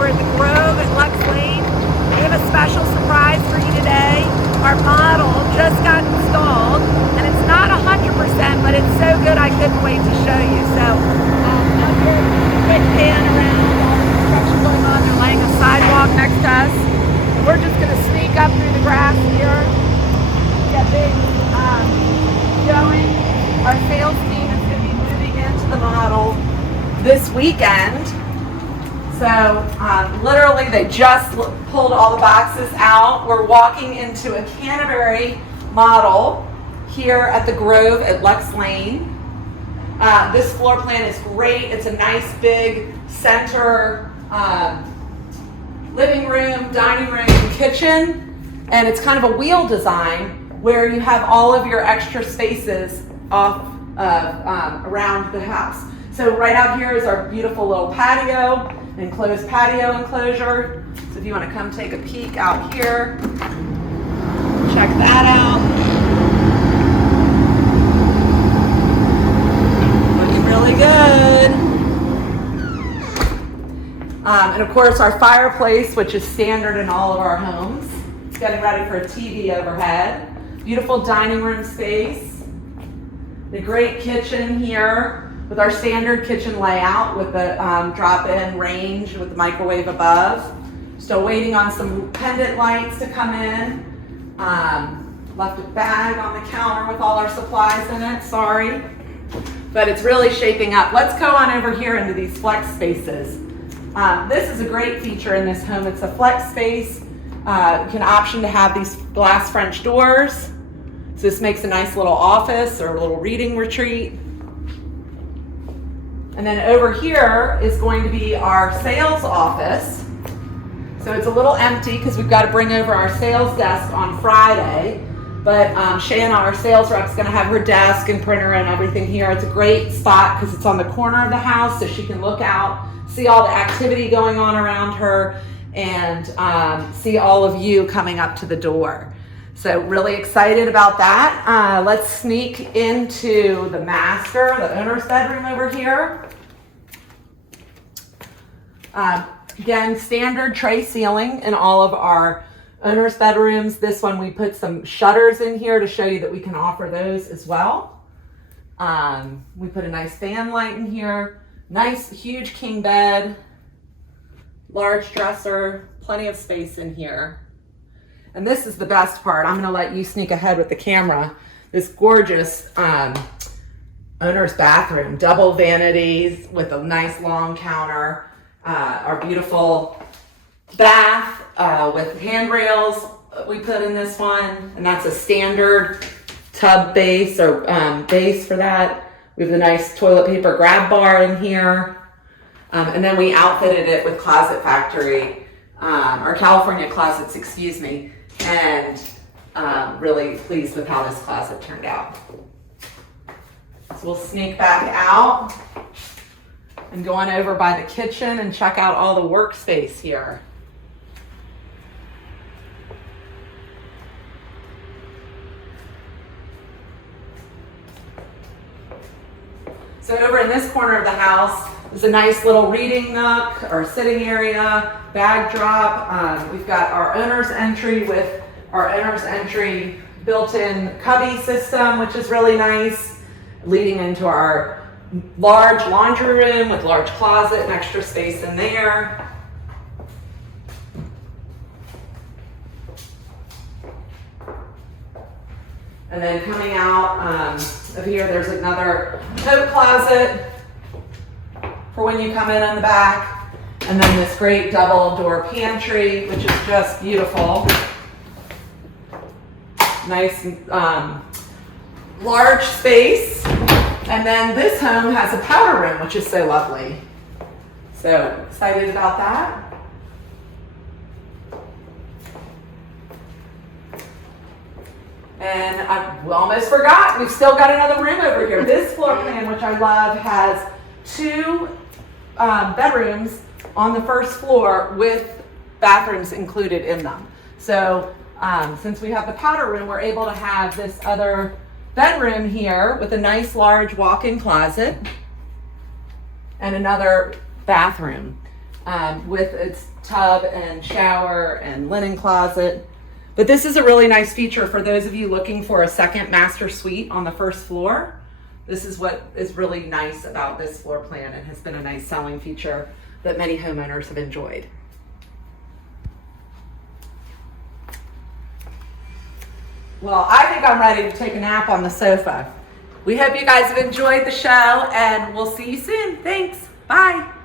We're at the Grove at Lux Lane. We have a special surprise for you today. Our model just got installed, and it's not 100%, but it's so good I couldn't wait to show you. So, another quick pan around all the construction going on. They're laying a sidewalk next to us. We're just going to sneak up through the grass here, get things going. Our sales team is going to be moving into the model this weekend. So literally they just pulled all the boxes out. We're walking into a Canterbury Model here at the Grove at Lux Lane. This floor plan is great. It's a nice big center living room, dining room, kitchen, and it's kind of a wheel design where you have all of your extra spaces off around the house. So right out here is our beautiful little patio, enclosed patio enclosure. So if you want to come take a peek out here, check that out. Looking really good. And of course our fireplace, which is standard in all of our homes. It's getting ready for a TV overhead. Beautiful dining room space. The great kitchen here with our standard kitchen layout with the drop-in range with the microwave above. Still waiting on some pendant lights to come in. Left a bag on the counter with all our supplies in it, sorry. But it's really shaping up. Let's go on over here into these flex spaces. This is a great feature in this home. It's a flex space. You can option to have these glass French doors. So this makes a nice little office or a little reading retreat. And then over here is going to be our sales office. So it's a little empty because we've got to bring over our sales desk on Friday. But Shana, our sales rep, is going to have her desk and printer and everything here. It's a great spot because it's on the corner of the house, so she can look out, see all the activity going on around her, and see all of you coming up to the door. So really excited about that. Let's sneak into the master, the owner's bedroom over here. Again, standard tray ceiling in all of our owner's bedrooms. This one we put some shutters in here to show you that we can offer those as well. We put a nice fan light in here. Nice huge king bed, large dresser, plenty of space in here. And this is the best part. I'm gonna let you sneak ahead with the camera. This gorgeous owner's bathroom, double vanities with a nice long counter. Our beautiful bath with handrails we put in this one, and that's a standard tub base or base for that. We have the nice toilet paper grab bar in here, and then we outfitted it with Closet Factory, or California Closets, excuse me, and really pleased with how this closet turned out. So we'll sneak back out and go on over by the kitchen and check out all the workspace here. So over in this corner of the house is a nice little reading nook or sitting area, bag drop. We've got our owner's entry with our owner's entry built-in cubby system, which is really nice, leading into our large laundry room with large closet and extra space in there. And then coming out of here, there's another coat closet for when you come in the back. And then this great double door pantry, which is just beautiful. Nice, large space. And then this home has a powder room, which is so lovely. So excited about that. And I almost forgot, we've still got another room over here. This floor plan, which I love, has 2 bedrooms on the first floor with bathrooms included in them. So since we have the powder room, we're able to have this other bedroom here with a nice large walk-in closet and another bathroom with its tub and shower and linen closet. But this is a really nice feature for those of you looking for a second master suite on the first floor. This is what is really nice about this floor plan and has been a nice selling feature that many homeowners have enjoyed. Well, I think I'm ready to take a nap on the sofa. We hope you guys have enjoyed the show, and we'll see you soon. Thanks. Bye.